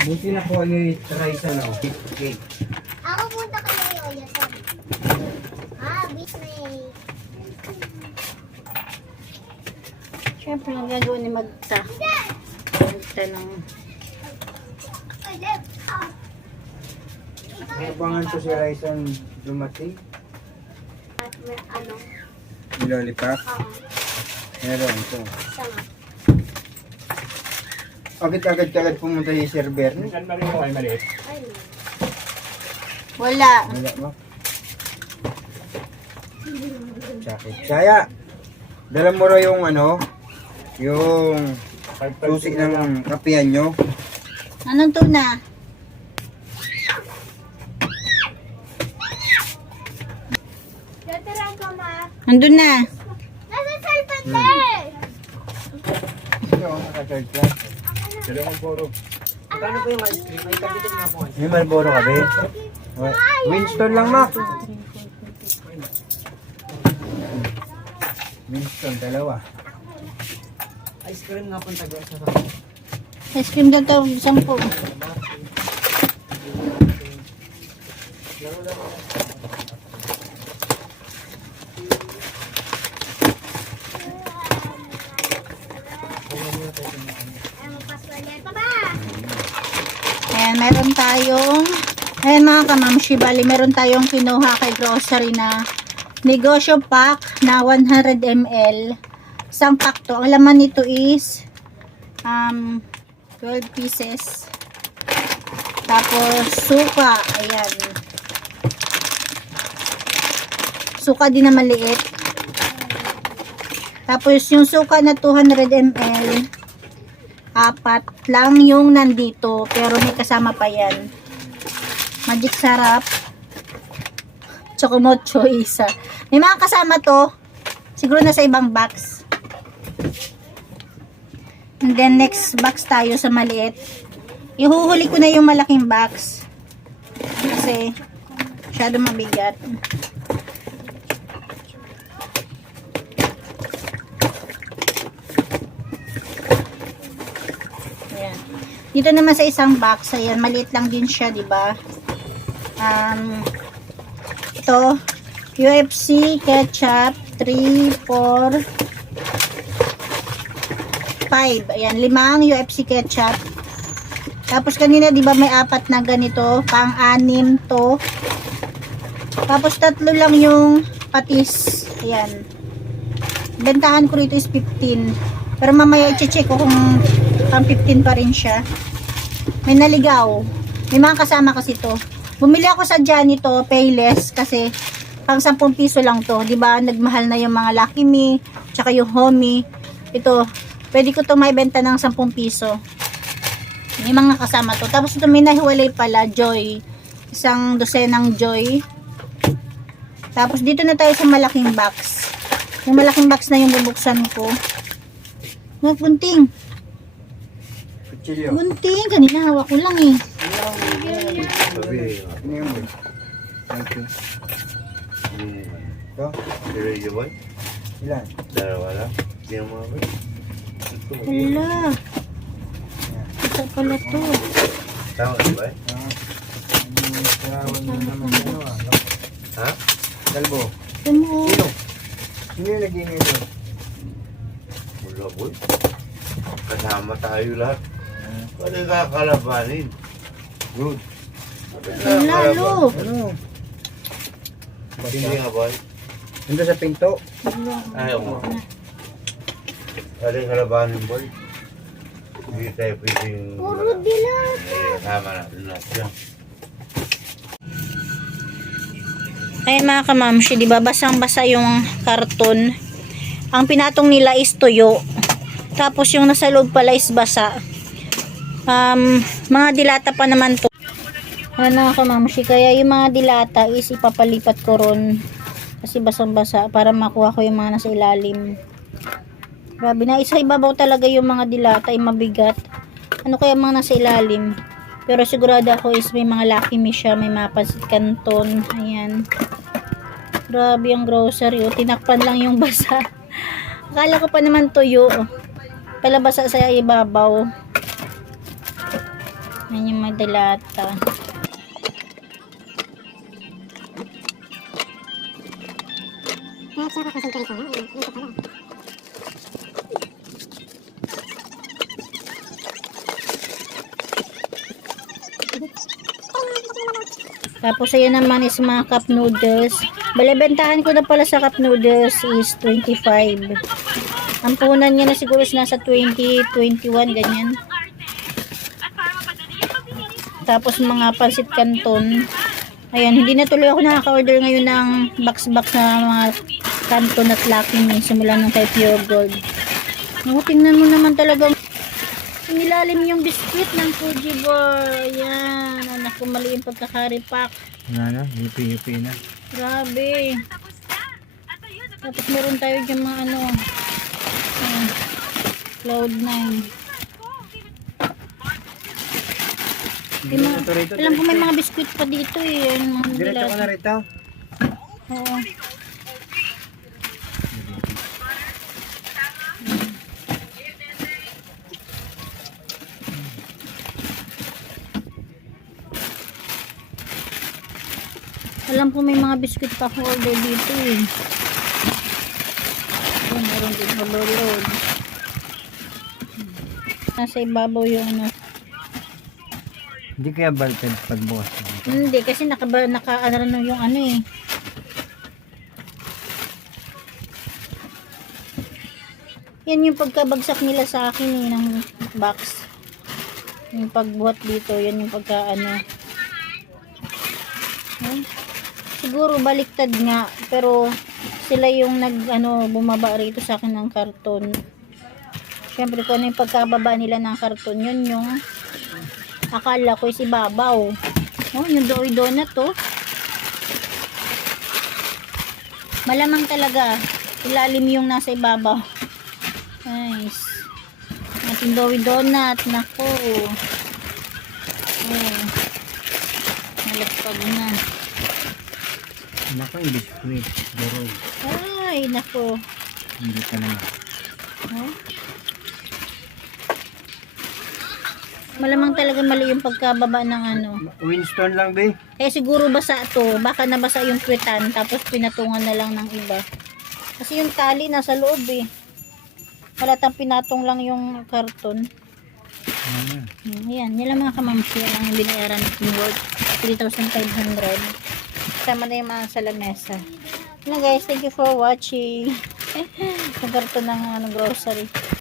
Buti na po ay try sa cake. Ako punta ka na yoyo. Bisnay. Siyempre, ang gagawa ni Magta. Magta ng... May abangan ko si Raisen dumating. At may ano? Yung lollipop. Meron ito. Sama. Agad-agad pumunta si Sir Bernie. Saan mali mo ay maliit? Ay, Wala. Wala mo. Sakit. Kaya, dala mo raw yung yung susi ng kapihan nyo. Anong tuna? Tataran ka, ma. Nandun na. Nasa cellphone there. Ito, naka-charge ka. Dalawang puro. Paano po yung ice cream? Ay, kabitin nga po. May Marlboro ka, be? Winston lang, Mac. Winston, dalawa. Ice cream nga po ang taga sa Ice cream daw to, 10. Ayan, meron tayong, ayan mga kamamshi, bali meron tayong kinuha kay grocery na negosyo pack na 100 ml. Isang pack to. Ang laman nito is 12 pieces. Tapos suka, ayan. Suka din na maliit. Tapos yung suka na 200 ml, 4 lang yung nandito, pero may kasama pa yan. Magic sarap. Chocomocho isa. May mga kasama to. Siguro na sa ibang box. And then next box tayo sa maliit. Ihuhuli ko na yung malaking box. Kasi masyado mabigat. Ayan. Dito naman sa isang box, ayan, maliit lang din siya, di ba? Ito, UFC ketchup 3, 4, 5. Ayan, 5 UFC ketchup. Tapos kanina, di ba may 4 na ganito, pang-6 to. Tapos 3 lang yung patis. Ayan. Bentahan ko rito is 15. Pero mamaya i-check ko kung pang 15 pa rin siya. May naligaw. May mga kasama kasi to. Bumili ako sa Janito, Payless, kasi pang 10 piso lang to. Diba, nagmahal na yung mga Lucky Me, tsaka yung Homey. Ito, pwede ko to maibenta ng 10 piso. May mga kasama to. Tapos ito may nahiwalay pala, Joy. Isang dosenang Joy. Tapos dito na tayo sa malaking box. Yung malaking box na yung bubuksan ko. Bunting. Kuchilyo. Bunting. Kanina hawak ko lang eh. Sabi, ano yung boy? Thank you. Ito, Diretso ba? ilan? Dalawa lang. Hindi mo mga ba? Hala. Ito pala to. Tama na ba? Karawan mo naman Ha? Dalbo. Ito mo. Sino? Sino yung naging ito? Wala boy. Kasama tayo lahat. Pwede kakalabanin. Good. Lalo. Ano? Hindi nga ba? Nandun sa pinto. Ayaw mo. Pwede kalabanin boy. Hindi tayo pwedeng... Puro dilat. Kasama natin lahat yan. Ayan mga kamamshi, di ba basang-basa yung karton. Ang pinatong nila is tuyo. Tapos yung nasa loob pala is basa. Mga dilata pa naman to. Ayan mga kamamshi, kaya yung mga dilata is ipapalipat ko ron. Kasi basang-basa para makuha ko yung mga nasa ilalim. Grabe na, isa ibabaw talaga yung mga dilata ay mabigat. Ano kaya mga nasa ilalim? Pero sigurado ako is may mga Lucky Me siya, may mga Pancit Canton. Ayan. Grabe ang grocery. Oh. Tinakpan lang yung basa. Akala ko pa naman tuyo. Pala basa sa ibabaw. Yan yung madalata. Tapos ayan naman is mga cup noodles. Balibentahan ko na pala sa cup noodles is 25. Ang punan niya na siguro is nasa 20, 21 ganyan. Tapos mga pansit canton. Ayan, hindi na tuloy ako nakaka-order ngayon ng box-box na mga canton at Lucky Me simula nung kay Pure Gold. Oh, tingnan mo naman talagang nilalim yung biscuit ng Fuji Bar. Ayan. Anak ko, mali yung pagkakaripak. Ano? Yupi na. Grabe. Tapos meron tayo dyan mga ano. Cloud9. Alam ko may mga biscuit pa dito eh. Ayan, mga Diretso ko na dilat. rito. Oo. Alam ko may mga biscuit pa ako order dito eh. Ayan, meron din hololod. Nasa ibabaw yung ano. Hindi kaya baliktad pagbukas. Hindi, kasi naka ano yung ano eh. Yan yung pagkabagsak nila sa akin eh, ng box. Yung pagbuhat dito, yan yung pagka ano. Siguro baliktad nga, pero sila yung nag ano, bumaba rito sa akin ng karton. Siyempre kung ano yung pagkababa nila ng karton, yun yung akala ko is ibabaw. Oh, yung doy donut to. Malamang talaga ilalim yung nasa ibabaw. Nice. Ating doy donut. Nako. Oh. Malagpag na. Nako, yung biskuit. Durog. Ay, nako. Hindi ka naman. Oh. Malamang talaga mali yung pagkababa ng ano. Winston lang, be. Eh siguro basa to. Baka nabasa yung kwitan tapos pinatungan na lang ng iba. Kasi yung tali nasa loob eh. Halatang pinatong lang yung karton. Ayan. Yan lang mga kamamsi. Yan lang yung binayaran natin worth 3,500. Sama na yung mga sa lamesa. Yan guys. Thank you for watching. Yung karton ng grocery.